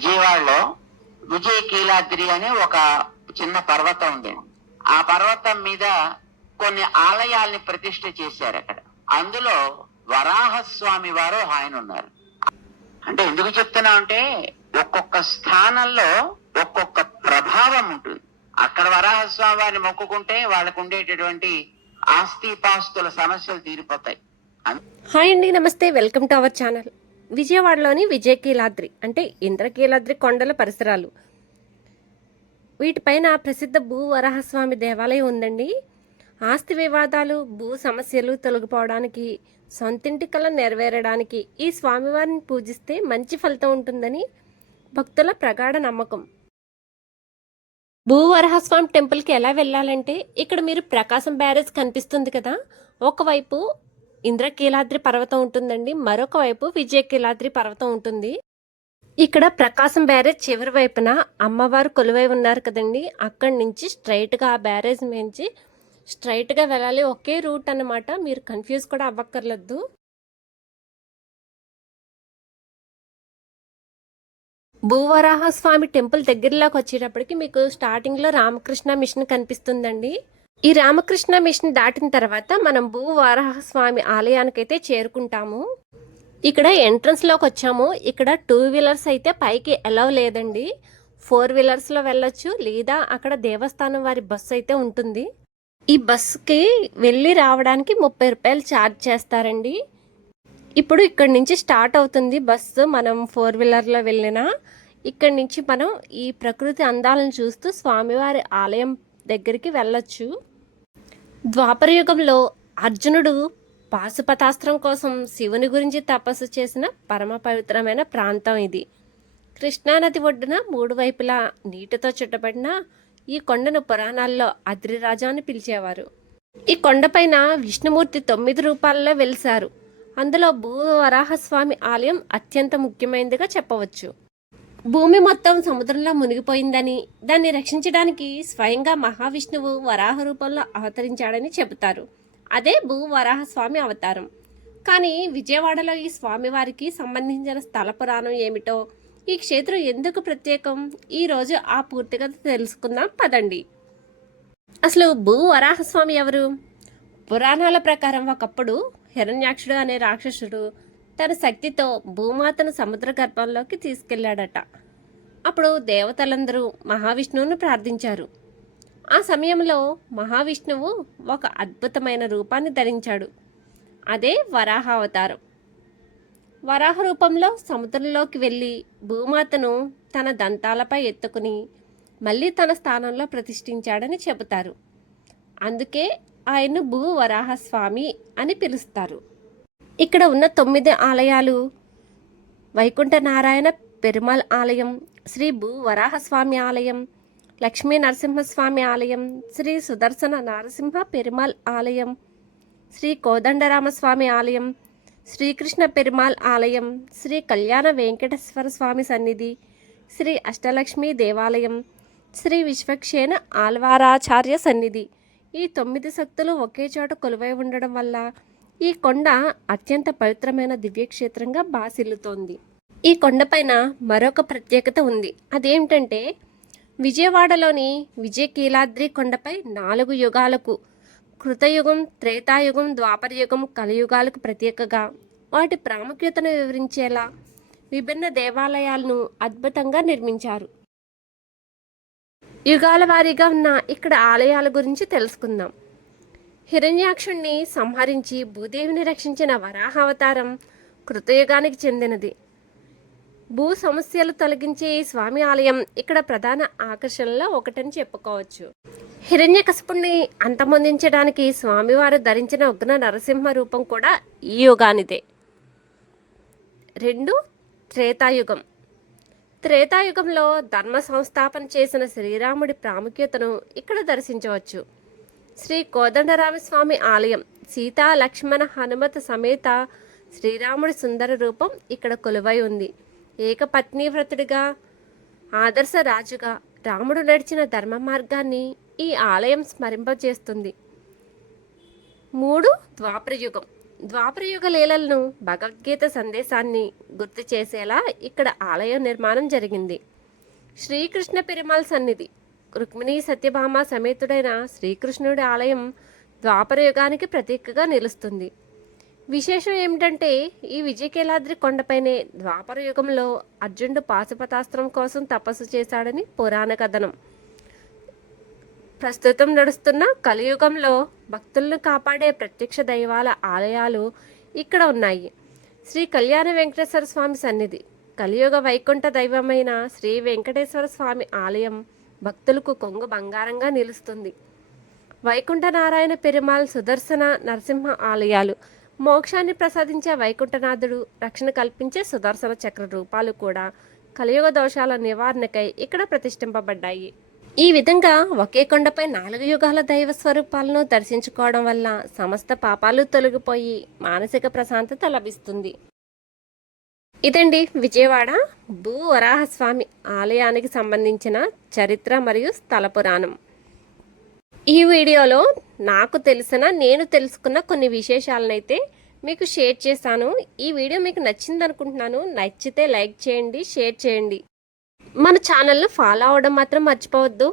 విజయవాడలో విజయ కీలాద్రి అనే ఒక చిన్న పర్వతం ఉంది. ఆ పర్వతం మీద కొన్ని ఆలయాల్ని ప్రతిష్ఠ చేశారు. అక్కడ అందులో వరాహస్వామి వారు ఆయన ఉన్నారు. అంటే ఎందుకు చెప్తున్నా అంటే ఒక్కొక్క స్థానంలో ఒక్కొక్క ప్రభావం ఉంటుంది. అక్కడ వరాహస్వామి వారిని మొక్కుకుంటే వాళ్ళకు ఉండేటటువంటి ఆస్తిపాస్తుల సమస్యలు తీరిపోతాయి. హాయ్ అండి, నమస్తే, వెల్కమ్ టు అవర్ ఛానల్. విజయవాడలోని విజయ కీలాద్రి అంటే ఇంద్రకీలాద్రి కొండల పరిసరాలు, వీటిపైన ప్రసిద్ధ భూ వరాహస్వామి దేవాలయం ఉందండి. ఆస్తి వివాదాలు, భూ సమస్యలు తొలగిపోవడానికి, సొంతింటి కల నెరవేరడానికి ఈ స్వామివారిని పూజిస్తే మంచి ఫలితం ఉంటుందని భక్తుల ప్రగాఢ నమ్మకం. భూ వరాహస్వామి టెంపుల్కి ఎలా వెళ్ళాలంటే, ఇక్కడ మీరు ప్రకాశం బ్యారేజ్ కనిపిస్తుంది కదా, ఒకవైపు ఇంద్రకీలాద్రి పర్వతం ఉంటుందండి, మరొక వైపు విజయ కీలాద్రి పర్వతం ఉంటుంది. ఇక్కడ ప్రకాశం బ్యారేజ్ చివరి వైపున అమ్మవారు కొలువై ఉన్నారు కదండి, అక్కడి నుంచి స్ట్రైట్గా ఆ బ్యారేజ్ నుంచి స్ట్రైట్గా వెళ్ళాలి. ఒకే రూట్ అన్నమాట, మీరు కన్ఫ్యూజ్ కూడా అవ్వక్కర్లేదు. భూవరాహస్వామి టెంపుల్ దగ్గరలోకి వచ్చేటప్పటికి మీకు స్టార్టింగ్లో రామకృష్ణ మిషన్ కనిపిస్తుందండి. ఈ రామకృష్ణ మిషన్ దాటిన తర్వాత మనం భూవరాహస్వామి ఆలయానికైతే చేరుకుంటాము. ఇక్కడ ఎంట్రన్స్లోకి వచ్చాము. ఇక్కడ 2 వీలర్స్ అయితే పైకి అలౌ లేదండి, 4 వీలర్స్లో వెళ్ళొచ్చు, లేదా అక్కడ దేవస్థానం వారి బస్సు అయితే ఉంటుంది. ఈ బస్సుకి వెళ్ళి రావడానికి 30 రూపాయలు ఛార్జ్ చేస్తారండి. ఇప్పుడు ఇక్కడి నుంచి స్టార్ట్ అవుతుంది బస్సు. మనం 4 వీలర్లో వెళ్ళినా ఇక్కడి నుంచి మనం ఈ ప్రకృతి అందాలను చూస్తూ స్వామివారి ఆలయం దగ్గరికి వెళ్ళొచ్చు. ద్వాపరయుగంలో అర్జునుడు పాశుపతాస్త్రం కోసం శివుని గురించి తపస్సు చేసిన పరమ పవిత్రమైన ప్రాంతం ఇది. కృష్ణానది ఒడ్డున 3 వైపులా నీటితో చుట్టబడిన ఈ కొండను పురాణాల్లో అద్రిరాజా అని పిలిచేవారు. ఈ కొండపైన విష్ణుమూర్తి 9 రూపాల్లో వెలిశారు. అందులో భూవరాహస్వామి ఆలయం అత్యంత ముఖ్యమైనదిగా చెప్పవచ్చు. భూమి మొత్తం సముద్రంలో మునిగిపోయిందని, దాన్ని రక్షించడానికి స్వయంగా మహావిష్ణువు వరాహ రూపంలో అవతరించాడని చెబుతారు. అదే భూవరాహస్వామి అవతారం. కానీ విజయవాడలో ఈ స్వామివారికి సంబంధించిన స్థల పురాణం ఏమిటో, ఈ క్షేత్రం ఎందుకు ప్రత్యేకం, ఈరోజు ఆ పూర్తిగా తెలుసుకుందాం పదండి. అసలు భూవరాహస్వామి ఎవరు? పురాణాల ప్రకారం ఒకప్పుడు హిరణ్యాక్షుడు అనే రాక్షసుడు తన శక్తితో భూమాతను సముద్ర గర్భంలోకి తీసుకెళ్లాడట. అప్పుడు దేవతలందరూ మహావిష్ణువును ప్రార్థించారు. ఆ సమయంలో మహావిష్ణువు ఒక అద్భుతమైన రూపాన్ని ధరించాడు. అదే వరాహ అవతారం. వరాహ రూపంలో సముద్రంలోకి వెళ్ళి భూమాతను తన దంతాలపై ఎత్తుకుని మళ్ళీ తన స్థానంలో ప్రతిష్ఠించాడని చెబుతారు. అందుకే ఆయన్ను భూవరాహస్వామి అని పిలుస్తారు. ఇక్కడ ఉన్న 9 ఆలయాలు: వైకుంఠనారాయణ పెరుమాళ్ ఆలయం, శ్రీ భూవరాహస్వామి ఆలయం, లక్ష్మీ నరసింహస్వామి ఆలయం, శ్రీ సుదర్శన నారసింహ పెరుమాళ్ ఆలయం, శ్రీ కోదండరామస్వామి ఆలయం, శ్రీకృష్ణ పెరుమాళ్ ఆలయం, శ్రీ కళ్యాణ వెంకటేశ్వర స్వామి సన్నిధి, శ్రీ అష్టలక్ష్మి దేవాలయం, శ్రీ విశ్వక్షేణ ఆల్వారాచార్య సన్నిధి. ఈ 9 శక్తులు ఒకే చోట కొలువై ఉండడం వల్ల ఈ కొండ అత్యంత పవిత్రమైన దివ్యక్షేత్రంగా బాసిల్లుతోంది. ఈ కొండపైన మరొక ప్రత్యేకత ఉంది. అదేమిటంటే, విజయవాడలోని విజయ కీలాద్రి కొండపై 4 యుగాలకు, కృతయుగం, త్రేతాయుగం, ద్వాపరయుగం, కలియుగాలకు ప్రత్యేకగా వాటి ప్రాముఖ్యతను వివరించేలా విభిన్న దేవాలయాలను అద్భుతంగా నిర్మించారు. యుగాల వారీగా ఉన్న ఇక్కడ ఆలయాల గురించి తెలుసుకుందాం. హిరణ్యాక్షుణ్ణి సంహరించి భూదేవిని రక్షించిన వరాహ అవతారం కృతయుగానికి చెందినది. భూ సమస్యలు తొలగించే ఈ స్వామి ఆలయం ఇక్కడ ప్రధాన ఆకర్షణలో ఒకటని చెప్పుకోవచ్చు. హిరణ్యకశిపుణ్ణి అంతమొందించడానికి స్వామివారు ధరించిన ఉగ్ర నరసింహ రూపం కూడా ఈ యుగానిదే. 2. త్రేతాయుగం. త్రేతాయుగంలో ధర్మ సంస్థాపన చేసిన శ్రీరాముడి ప్రాముఖ్యతను ఇక్కడ దర్శించవచ్చు. శ్రీ కోదండరామస్వామి ఆలయం, సీతా లక్ష్మణ హనుమత సమేత శ్రీరాముడి సుందర రూపం ఇక్కడ కొలువై ఉంది. ఏకపత్ని వ్రతుడిగా, ఆదర్శ రాజుగా రాముడు నడిచిన ధర్మ మార్గాన్ని ఈ ఆలయం స్మరింపజేస్తుంది. 3. ద్వాపరయుగం. ద్వాపరయుగ లీలలను భగవద్గీత సందేశాన్ని గుర్తు చేసేలా ఇక్కడ ఆలయ నిర్మాణం జరిగింది. శ్రీకృష్ణ పెరుమాళ్ సన్నిధి, రుక్మిణీ సత్యభామ సమేతుడైన శ్రీకృష్ణుడి ఆలయం ద్వాపరయుగానికి ప్రతీకగా నిలుస్తుంది. విశేషం ఏమిటంటే ఈ విజయకేలాద్రి కొండపైనే ద్వాపర యుగంలో అర్జునుడు పాశుపతాస్త్రం కోసం తపస్సు చేశాడని పురాణ కథనం. ప్రస్తుతం నడుస్తున్న కలియుగంలో భక్తులను కాపాడే ప్రత్యక్ష దైవాల ఆలయాలు ఇక్కడ ఉన్నాయి. శ్రీ కళ్యాణ వెంకటేశ్వర స్వామి సన్నిధి, కలియుగ వైకుంఠ దైవమైన శ్రీ వెంకటేశ్వర స్వామి ఆలయం భక్తులకు కొంగు బంగారంగా నిలుస్తుంది. వైకుంఠ నారాయణ పెరుమాళ్, సుదర్శన నరసింహ ఆలయాలు, మోక్షాన్ని ప్రసాదించే వైకుంఠనాథుడు, రక్షణ కల్పించే సుదర్శన చక్ర రూపాలు కూడా కలియుగ దోషాల నివారణకై ఇక్కడ ప్రతిష్ఠింపబడ్డాయి. ఈ విధంగా ఒకే కొండపై 4 యుగాల దైవ స్వరూపాలను దర్శించుకోవడం వల్ల సమస్త పాపాలు తొలగిపోయి మానసిక ప్రశాంతత లభిస్తుంది. ఇదండి విజయవాడ భూ వరాహస్వామి ఆలయానికి సంబంధించిన చరిత్ర మరియు స్థల పురాణం. ఈ వీడియోలో నేను తెలుసుకున్న కొన్ని విశేషాలనైతే మీకు షేర్ చేశాను. ఈ వీడియో మీకు నచ్చింది అనుకుంటున్నాను. నచ్చితే లైక్ చేయండి, షేర్ చేయండి. మన ఛానల్ను ఫాలో అవ్వడం మాత్రం మర్చిపోవద్దు.